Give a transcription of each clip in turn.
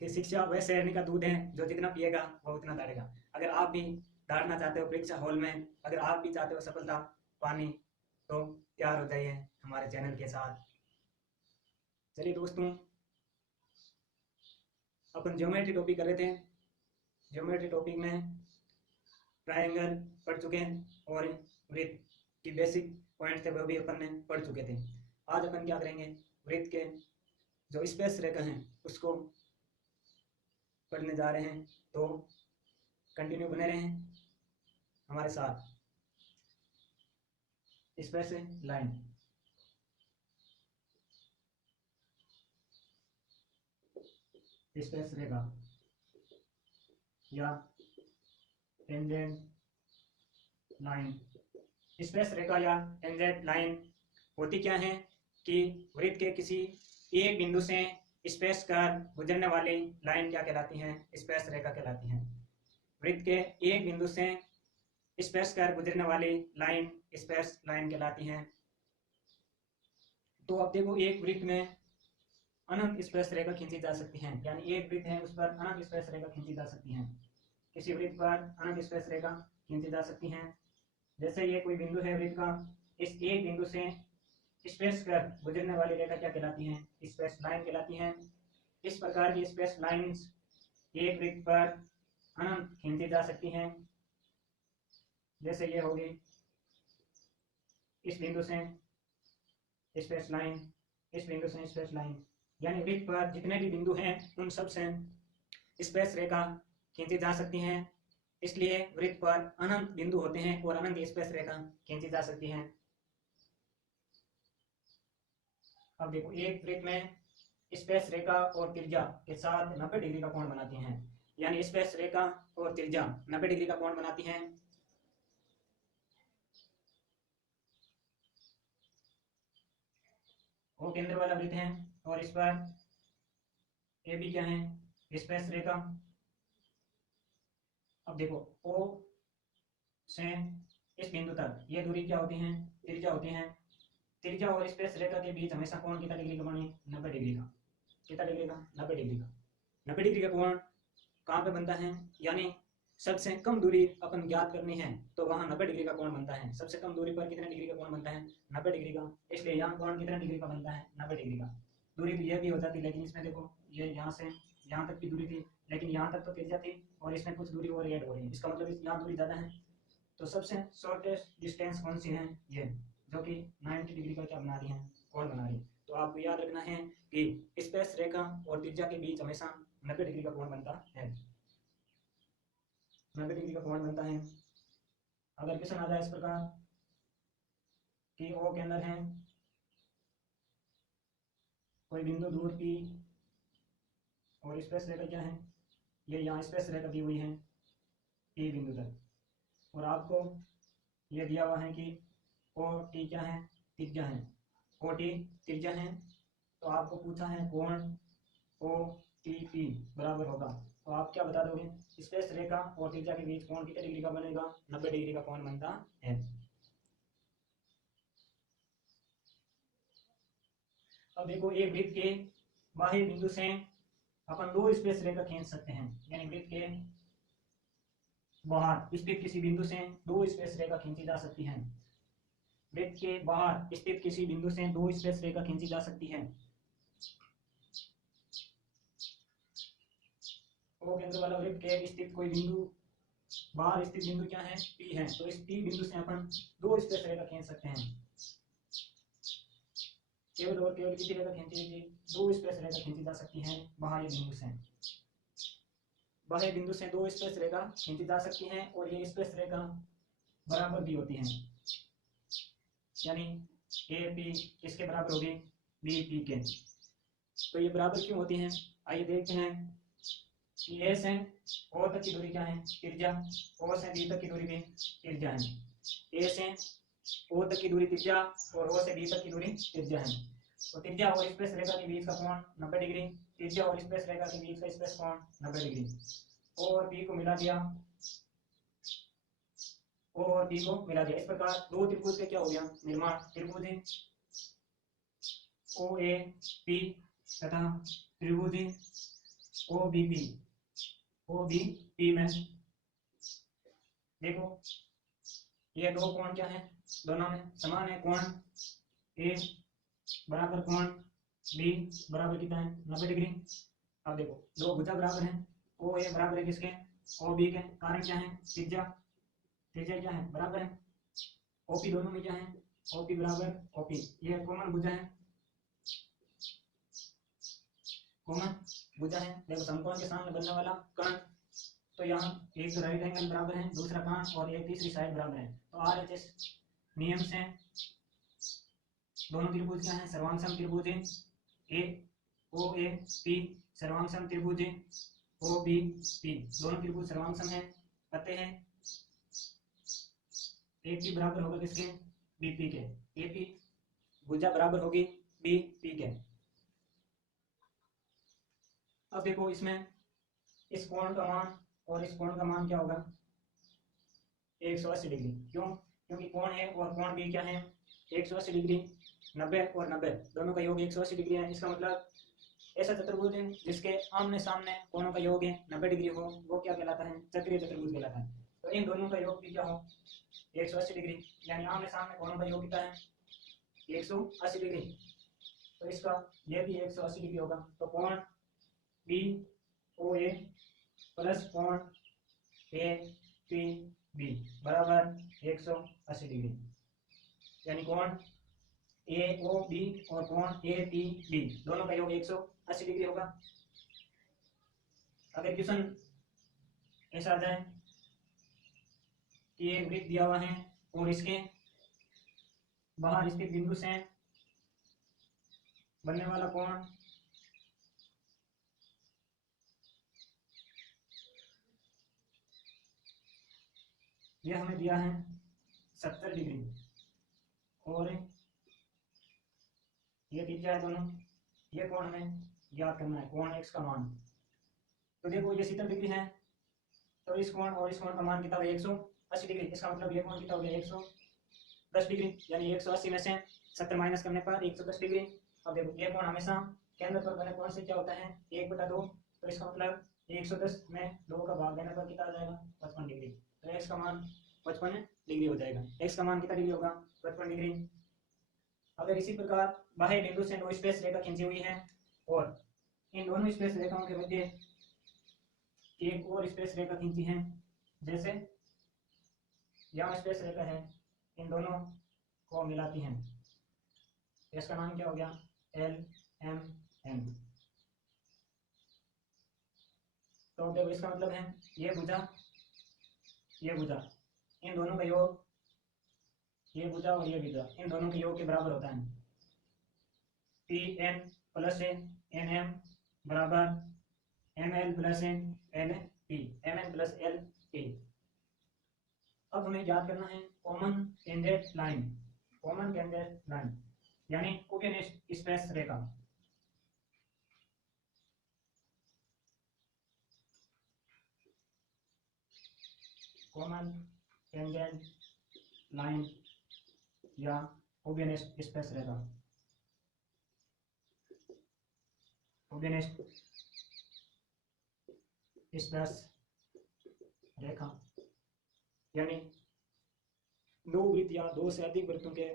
कि शिक्षा वह शेरनी का दूध है जो जितना पिएगा वह उतना दौड़ेगा। अगर आप भी दौड़ना चाहते हो परीक्षा हॉल में, अगर आप भी चाहते हो सफलता पानी, तो तैयार हो जाइए हमारे चैनल के साथ। चलिए दोस्तों, अपन ज्योमेट्री टॉपिक कर रहे थे। ज्योमेट्री टॉपिक में ट्रायंगल पढ़ चुके हैं और वृत्त की बेसिक पॉइंट थे वह भी अपन ने पढ़ चुके थे। आज अपन क्या करेंगे, वृत्त के जो स्पेस रेखा हैं उसको पढ़ने जा रहे हैं, तो कंटिन्यू बने रहें हमारे साथ। स्पेस लाइन, स्पेस रेखा या टेंजेंट लाइन। स्पेस रेखा या टेंजेंट लाइन होती क्या है कि वृत्त के किसी एक बिंदु से स्पेस कर गुजरने वाली लाइन क्या कहलाती है, स्पेस रेखा कहलाती है। वृत्त के एक बिंदु से स्पेस कर गुजरने वाली लाइन स्पेस लाइन कहलाती है। तो अब देखो, एक वृत्त में अनंत स्पेस रेखा खींची जा सकती है, यानी एक वृत्त है उस पर अनंत स्पेस रेखा खींची जा सकती है। किसी वृत्त पर अनंत स्पेस रेखा खींची जा सकती है। जैसे ये कोई बिंदु है वृत्त का, इस एक बिंदु से स्पेस कर गुजरने वाली रेखा क्या कहलाती है, स्पेस लाइन कहलाती है। इस प्रकार की स्पेस लाइंस एक वृत्त पर अनंत खींची जा सकती हैं। जैसे ये होगी इस बिंदु से स्पेस लाइन, इस बिंदु से स्पेस लाइन, यानी वृत्त पर जितने भी बिंदु हैं उन सब से स्पेस रेखा खींची जा सकती हैं। इसलिए वृत्त पर अनंत बिंदु होते हैं और अनंत स्पेस रेखा खींची जा सकती है। अब देखो, एक वृत्त में स्पेस रेखा और त्रिज्या के साथ 90 डिग्री का कोण बनाती हैं, यानी स्पेस रेखा और त्रिज्या 90 डिग्री का कोण बनाती हैं। वो केंद्र वाला वृत्त है और इस पर ए भी क्या है, स्पेस रेखा। अब देखो, ओ से इस बिंदु तक ये दूरी क्या होती है, त्रिज्या होती है। त्रिज्या और स्पेस रेखा के बीच हमेशा कोण कितना डिग्री का बने, 90 डिग्री का। कितना डिग्री का, 90 डिग्री का। 90 डिग्री का कोण कहाँ पे बनता है, यानी सबसे कम दूरी अपन ज्ञात करनी है तो वहां 90 डिग्री का कोण बनता है। सबसे कम दूरी पर कितने डिग्री का कोण बनता है, 90 डिग्री का। इसलिए यहाँ कोण कितने डिग्री का बनता है, 90 डिग्री का। दूरी तो यह भी हो जाती, लेकिन इसमें देखो ये यहाँ से यहाँ तक की दूरी थी, लेकिन यहाँ तक तो त्रिज्या थी और इसमें कुछ दूरी और ऐड हो रही है, इसका मतलब यहाँ दूरी ज्यादा है। तो सबसे शॉर्टेस्ट डिस्टेंस कौन सी है, ये जो कि 90 डिग्री का क्या बना रही है, कोण बना रही है। तो आपको याद रखना है कि स्पेस रेखा और त्रिज्या के बीच हमेशा 90 डिग्री का कोण बनता है, 90 डिग्री का कोण बनता है। अगर क्वेश्चन आ जाए इस प्रकार कि ओ के अंदर है कोई बिंदु दूर की और स्पेस रेखा क्या है, ये यहाँ स्पेस रेखा दी हुई है ए बिंदु तक, और आपको ये दिया हुआ है कि ओ टी क्या है, त्रिज्या है, ओ टी त्रिज्या है। तो आपको पूछा है कोण ओ टी पी बराबर होगा, तो आप क्या बता दोगे, स्पेस रेखा और त्रिज्या के बीच कोण कितने डिग्री का बनेगा, 90 डिग्री का कोण बनता है। अब देखो, एक वृत्त के बाह्य बिंदु से अपन दो स्पेस रेखा खींच सकते हैं, यानी वृत्त के बाहर स्थित किसी बिंदु से दो स्पेस रेखा खींची जा सकती है। वृत्त के बाहर स्थित किसी बिंदु से दो स्पेस रेखा खींची जा सकती है। ओ केंद्र वाला वृत्त के स्थित कोई बिंदु, बाहर स्थित बिंदु क्या है, पी है, तो इस पी बिंदु से अपन दो स्पेस रेखा खींच सकते हैं। केवल और केवल कितनी रेखा खींचेगी, दो स्पेस रेखा खींची जा सकती है बाह्य बिंदु से। बाह्य बिंदु से दो स्पेस रेखा खींची जा सकती हैं और ये स्पेस रेखा बराबर भी होती हैं, यानी ए पी किसके बराबर होगी, बी पी के। तो ये बराबर क्यों होती हैं, आइए देखते हैं कि ए से ओ तक की दूरी क्या है, त्रिज्या, ओ से बी तक की दूरी भी त्रिज्या है। ए से ओ तक की दूरी त्रिज्या और ओ से बी तक की दूरी त्रिज्या है। तो त्रिज्या और स्पेस रेखा के बीच का कोण 90 डिग्री, त्रिज्या और स्पेस रेखा के बीच का स्पेस कोण 90 डिग्री। ओ और बी को मिला दिया, ओ और बी को मिला दिया, इस प्रकार दो त्रिभुज का क्या हो गया निर्माण, त्रिभुज ओ ए पी तथा त्रिभुज O B P, O B P में देखो ये दो कोण क्या है, दोनों में समान है। कोण ए बराबर कोण बी बराबर कितना है, 90 डिग्री। अब देखो दो भुजा बराबर है, ओ ए बराबर है किसके, ओ बी के। कारण क्या है, त्रिज्या, त्रिज्या क्या है, बराबर है। ओपी दोनों में क्या है, ओपी बराबर ओपी, ये कॉमन भुजा है, कॉमन भुजा है। देखो समकोण के सामने बनने वाला कर्ण, तो यहाँ एक तो राइट एंगल बराबर है, दूसरा कर्ण और एक तीसरी साइड बराबर है। तो आरएचएस नियम से दोनों त्रिभुज क्या है, सर्वांगसम त्रिभुज है। ए ओ ए पी सर्वांगसम त्रिभुज है, ओ बी पी दोनों त्रिभुज सर्वांगसम है। अतः ए पी बराबर होगा किसके, बी पी के। ए पी भुजा बराबर होगी बी पी के। अब देखो इसमें इस कोण का मान और इस कोण का मान क्या होगा, 180 डिग्री। क्यों, क्योंकि कोण है और कोण भी क्या है, 180 डिग्री। 90 और 90 दोनों का योग 180 डिग्री है। इसका मतलब ऐसा चतुर्भुज है जिसके आमने सामने कोणों का योग है 90 डिग्री हो, वो क्या कहलाता है, चक्रीय चतुर्भुज कहलाता है। तो इन दोनों का योग भी क्या हो, 180 डिग्री, यानी आमने सामने कोणों का योग कितना है, 180 डिग्री। तो इसका यह भी 180 डिग्री होगा। तो कोण बी ओ ए प्लस कोण ए पी बी बराबर 180 डिग्री, यानी कोण ए ओ बी और कोण ए पी बी दोनों का योग 180 डिग्री होगा। अगर क्वेश्चन ऐसा आ जाए कि एक वृत्त दिया हुआ है और इसके बाहर स्थित बिंदु से बनने वाला कोण यह हमें दिया है 70 डिग्री और ये त्रिज्या है दोनों, ये कोण हमें ज्ञात करना है, कोण एक्स का मान। तो देखो ये 70 डिग्री है, तो इस कोण और इस कोण का मान कितना है, 180 डिग्री। इसका मतलब ये कोण कितना हो गया, 110 डिग्री, यानी 180 में से 70 माइनस करने पर 110 डिग्री। अब देखो ये कोण हमेशा केंद्र पर बने कोण से क्या होता है, 1/2। तो इसका मतलब 110 में 2 का भाग देने पर कितना आ जाएगा, 55 डिग्री। तो एक्स का मान 55 डिग्री हो जाएगा। एक्स का मान कितना डिग्री होगा, 55 डिग्री। अगर इसी प्रकार बाह्य बिंदु से दो स्पेस रेखा खींची हुई है और इन दोनों स्पेस रेखाओं के मध्य एक और स्पेस रेखा खींची है, जैसे यहाँ स्पेस रेखा है, इन दोनों को मिलाती हैं, इसका नाम क्या हो गया, एल एम एन। तो देखो इसका मतलब है ये भुजा इन दोनों का योग, ये भुजा और ये भुजा इन दोनों के योग के बराबर होता है। P N plus N M बराबर M L plus L P, M N plus L P. अब हमें याद करना है common tangent line, common tangent line यानी उभयनिष्ठ स्पेस रेखा। कॉमन टेंजेंट लाइन या उभयनिष्ठ स्पेस रेखा, उभयनिष्ठ स्पेस रेखा यानी दो वृत्त या दो से अधिक वृत्तों के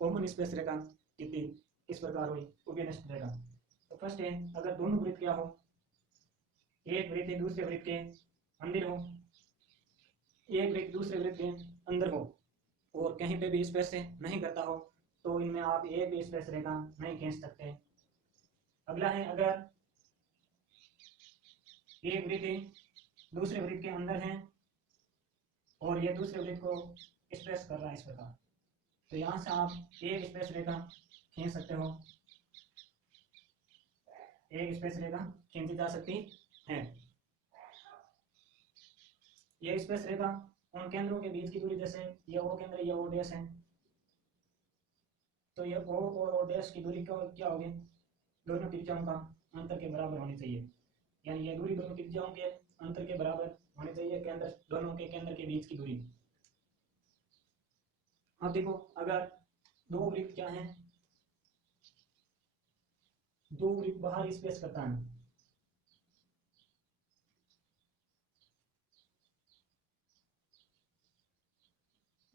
कॉमन स्पेस रेखा कितनी इस प्रकार हुई, उभयनिष्ठ रेखा। तो फर्स्ट है, अगर दोनों वृत्त क्या हो, एक वृत्त दूसरे वृत्त के अंदर हो, एक वृत्त दूसरे वृत्त के अंदर हो और कहीं पे भी स्पेस से नहीं करता हो, तो इनमें आप एक भी स्पेस रेखा नहीं खींच सकते। अगला है, अगर एक वृत्त दूसरे वृत्त के अंदर है और ये दूसरे वृत्त को स्पेस कर रहा है इस प्रकार, तो यहां से आप एक स्पेस रेखा खींच सकते हो, एक स्पेस रेखा खींची जा सकती है। ये स्पेस रेखा उन केंद्रों के बीच की दूरी, जैसे ये ओ केंद्र ये ओ डैश है, तो ये ओ और ओ डैश की दूरी क्या होगी, दोनों त्रिज्याओं का अंतर के बराबर होनी चाहिए, यानी ये दूरी दोनों त्रिज्याओं के अंतर के बराबर होनी चाहिए, केंद्र दोनों के केंद्र के बीच की दूरी। अब देखो अगर दो वृत्त क्या है, दो वृत्त बाहर स्पेस करता है,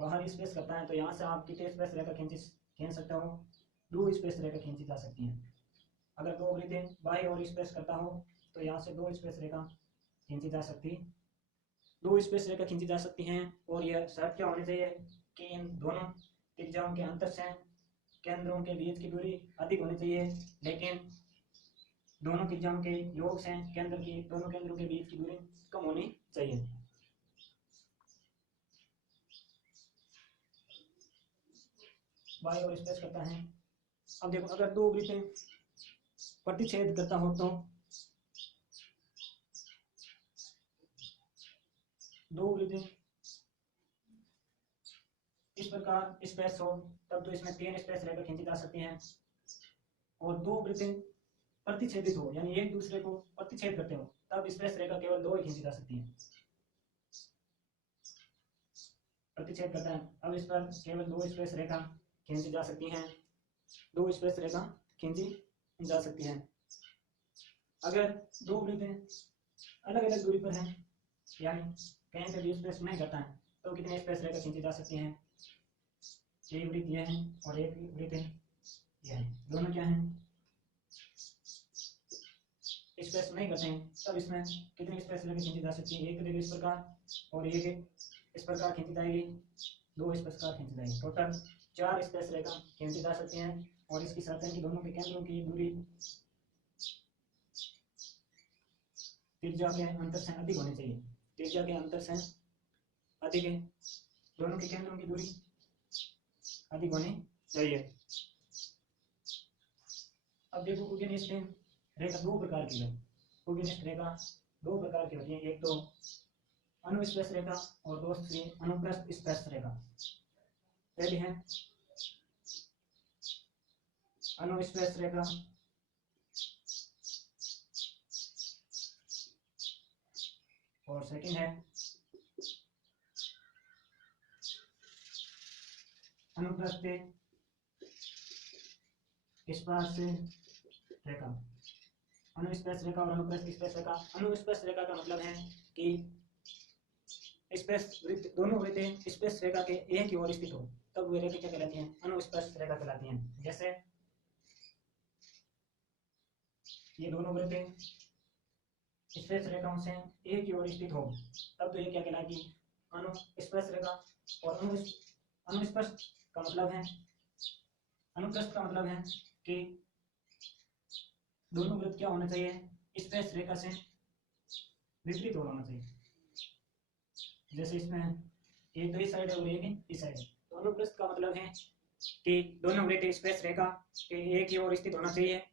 बाहर स्पेस करता है तो यहाँ से आप कितने स्पेस रेखा खींच सकते हो, 2 स्पेस रेखा खींची जा सकती हैं। अगर 2 वृत्तें बाहर और स्पेस करता हो तो यहाँ से 2 स्पेस रेखा खींची जा सकती 2 स्पेस रेखा खींची जा सकती हैं। और यह शर्त क्या होनी चाहिए कि इन दोनों त्रिज्याओं के अंतर से केंद्रों के बीच की दूरी अधिक होनी चाहिए, लेकिन दोनों त्रिज्याओं के योग से दोनों केंद्रों के बीच की दूरी कम होनी चाहिए। बाई और स्पेस करता है। अब देखो अगर 2 वृत्तें प्रतिच्छेद करता हो तो 2 वृत्तें इस प्रकार स्पेस हो तब तो इसमें 3 स्पेस रेखा खींची जा सकती हैं। और 2 वृत्तें प्रतिच्छेदित हो यानी एक दूसरे को प्रतिच्छेद करते हो तब स्पेस रेखा केवल 2 ही खींची जा सकती है। प्रतिच्छेद करता है, अब इस पर केवल 2 स्पेस रेखा खींची जा सकती हैं, 2 स्पेस रेखा खींची जा सकती हैं। अगर 2 वृत्तें अलग अलग दूरी पर हैं यानी कहीं पे भी स्पेस नहीं करता है तो कितने स्पेस रेखा खींची जा सकती हैं, एक वृत्त यह है और एक वृत्त यह है, दोनों क्या हैं स्पेस नहीं करते हैं तब इसमें कितनी स्पेस रेखा खींची जा सकती है, एक देखिए इस प्रकार और एक इस प्रकार खींची जाएगी, 2 इस प्रकार खींची जाएगी, टोटल 4 स्पेस रेखा खींची जा सकती हैं। और इसकी शर्त है कि दोनों के केंद्रों की दूरी त्रिज्या के अंतर से अधिक होनी चाहिए, त्रिज्या के अंतर से अधिक है, दोनों के केंद्रों की दूरी अधिक होनी चाहिए। अब देखो उगेनिष्ठ रेखा 2 प्रकार की है, उगेनिष्ठ रेखा 2 प्रकार की होती है, एक तो अनुस्पर्श रेखा और दूसरी अनुप्रस्थ स्पर्श रेखा। पहली है अनुस्पर्श रेखा और सेकंड है अनुप्रस्थ स्पर्श रेखा। अनुस्पर्श रेखा और अनुप्रस्थ स्पर्श रेखा। अनुस्पर्श रेखा का मतलब है कि स्पर्श वृत्त दोनों वृत्तें स्पर्श रेखा के एक ही ओर स्थित हो तब वे रेखा क्या कहलाती हैं, अनुस्पर्श रेखा कहलाती हैं। जैसे ये दोनों वृत्तें स्पर्श रेखाओं से एक ही ओर स्थित हो तब तो ये क्या कहलाएगी, अनुस्पर्श रेखा। और अनुस्पर्श का मतलब है, अनुप्रस्थ का मतलब है कि दोनों वृत्त क्या होना चाहिए, स्पर्श रेखा से विपरीत होना चाहिए। जैसे इसमें एक तो इस साइड है और एक इस साइड है, तो अनुप्रस्थ का मतलब है कि दोनों वृत्त स्पर्श रेखा के एक ही ओर स्थित होना चाहिए।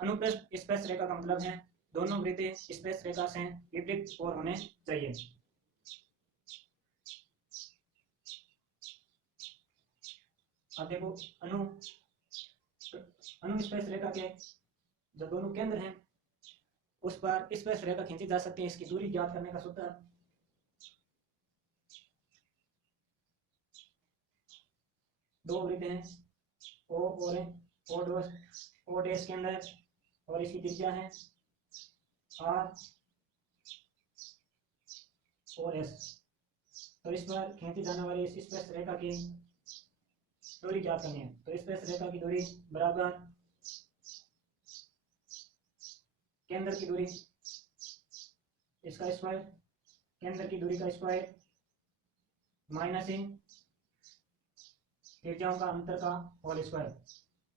अनुप्रस्थ स्पर्श रेखा का मतलब है दोनों वृत्त स्पर्श रेखा से विपरीत ओर होने चाहिए। अब देखो अनुस्पर्श रेखा के जो दोनों केंद्र हैं उस पर स्पर्श रेखा खींची जा सकती है। इसकी दूरी ज्ञात करने का सूत्र दो वृत्त हैं ओ और ओ डैश के अंदर और इसकी त्रिज्या है आर और एस। तो इस पर खींची जाने वाली इस स्पर्श रेखा की दूरी ज्ञात करनी है। तो स्पर्श रेखा की दूरी बराबर केंद्र की दूरी इसका स्क्वायर, केंद्र की दूरी का स्क्वायर माइनस इन त्रिज्याओं का अंतर का होल स्क्वायर,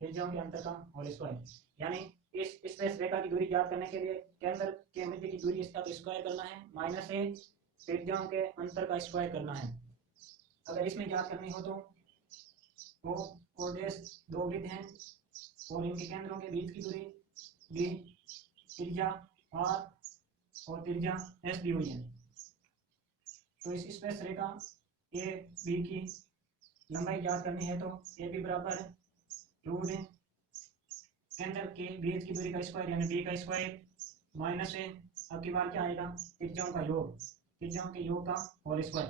त्रिज्याओं के अंतर का होल स्क्वायर। यानी इस स्पर्श रेखा की दूरी ज्ञात करने के लिए केंद्र के मध्य की दूरी इसका तो स्क्वायर करना है माइनस ए त्रिज्याओं के अंतर का स्क्वायर करना है। अगर इसमें ज्ञात करनी हो तो वो डैश दो वृत्त हैं और इनके केंद्रों के बीच की दूरी भी त्रिज्या आर और त्रिज्या एस दी हुई है। तो इस स्पर्श रेखा ए बी की लंबाई ज्ञात करनी है तो ए बी बराबर है रूट केंद्र के बीच की दूरी का स्क्वायर यानी बी का स्क्वायर माइनस ए अब की बार क्या आएगा त्रिज्याओं का योग, त्रिज्याओं के योग का होल स्क्वायर।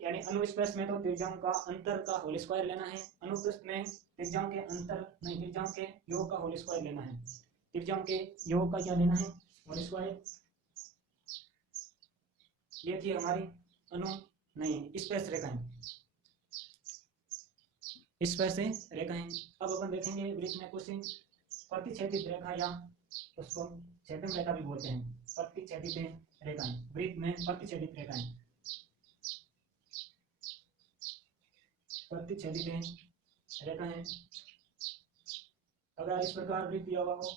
यानी अनुस्पर्श में तो त्रिज्याओं का अंतर का होल स्क्वायर लेना है, अनुप्रस्थ में त्रिज्याओं के अंतर नहीं त्रिज्याओं के योग का होल स्क्वायर लेना है। त्रिज्याओं के योग का क्या लेना है होल स्क्वायर। ये थी हमारी स्पर्श रेखाएं। स्पर्श रेखाएं। अब अपन देखेंगे वृत्त में कुछ प्रतिच्छेदित रेखा या उसको छेदन रेखा भी बोलते हैं। प्रतिच्छेदित रेखाएं, वृत्त में प्रतिच्छेदित रेखाएं, प्रतिच्छेदित रेखाएं। अगर इस प्रकार वृत्त दिया हुआ हो,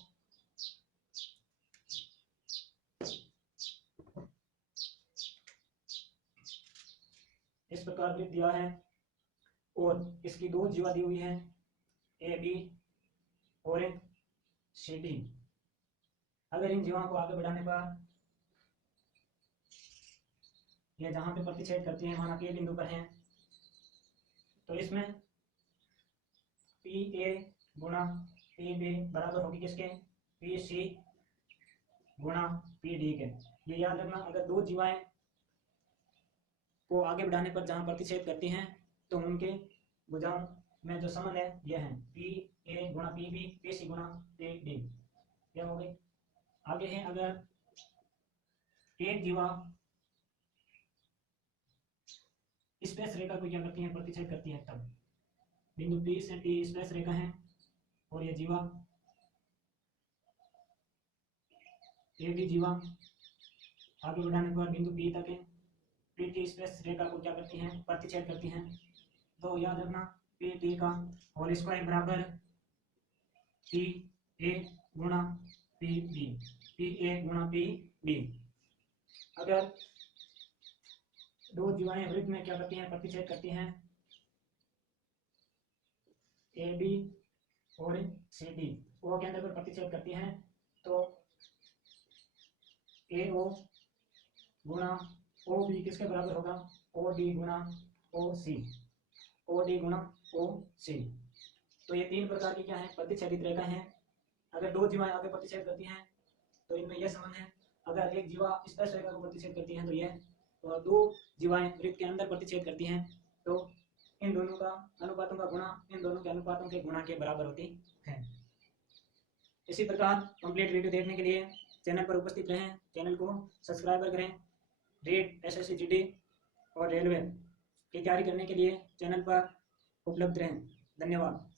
इस प्रकार वृत्त दिया है और इसकी दो जीवा दी हुई है, ए बी और सी डी। अगर इन जीवाओं को आगे बढ़ाने पर ये जहां पे प्रतिच्छेद करती हैं माना के बिंदु पर हैं, तो इसमें पी ए गुणा पी बी बराबर होगी किसके, पी सी गुणा पी डी के। ये याद रखना। अगर दो जीवाएं को आगे बढ़ाने पर जहां प्रतिच्छेद करती हैं तो उनके भुजाओं में जो संबंध है यह है पी ए गुणा पी बी, पी सी गुणा पी डी। क्या हो गई? आगे है, अगर एक जीवा स्पेस रेखा को क्या करती है, प्रतिच्छेद करती है, तब बिंदु पी से टी स्पेस रेखा है और यह जीवा ए बी जीवा आगे बढ़ाने पर बिंदु बी तक है, पी टी स्पेस रेखा को क्या करती हैं, प्रतिच्छेद करती हैं। तो याद रखना पी टी का होल स्क्वायर बराबर पी ए गुणा पी बी, पी ए गुणा पी बी। अगर दो जीवाएं वृत्त में क्या करती हैं, प्रतिच्छेद करती हैं, ए बी और सी डी ओ के अंदर पर प्रतिच्छेद करती हैं, तो ए ओ गुणा ओ बी किसके बराबर होगा, ओ डी गुणा ओ सी, ओ डी गुणा ओ सी। तो ये तीन प्रकार की क्या है, प्रतिच्छेदित रेखा हैं। अगर दो जीवाएं आगे प्रतिच्छेद करती हैं तो इनमें यह संबंध है। अगर एक जीवा स्पर्श रेखा को प्रतिच्छेद करती है तो यह, और दो जीवाएं वृत्त के अंदर प्रतिच्छेद करती हैं तो इन दोनों का अनुपातों का गुणा इन दोनों के अनुपातों के गुणा के बराबर होती है। इसी प्रकार कंप्लीट वीडियो देखने के लिए चैनल पर उपस्थित रहें, चैनल को सब्सक्राइब करें। रीट एसएससी जीडी और रेलवे की तैयारी करने के लिए चैनल पर उपलब्ध रहें। धन्यवाद।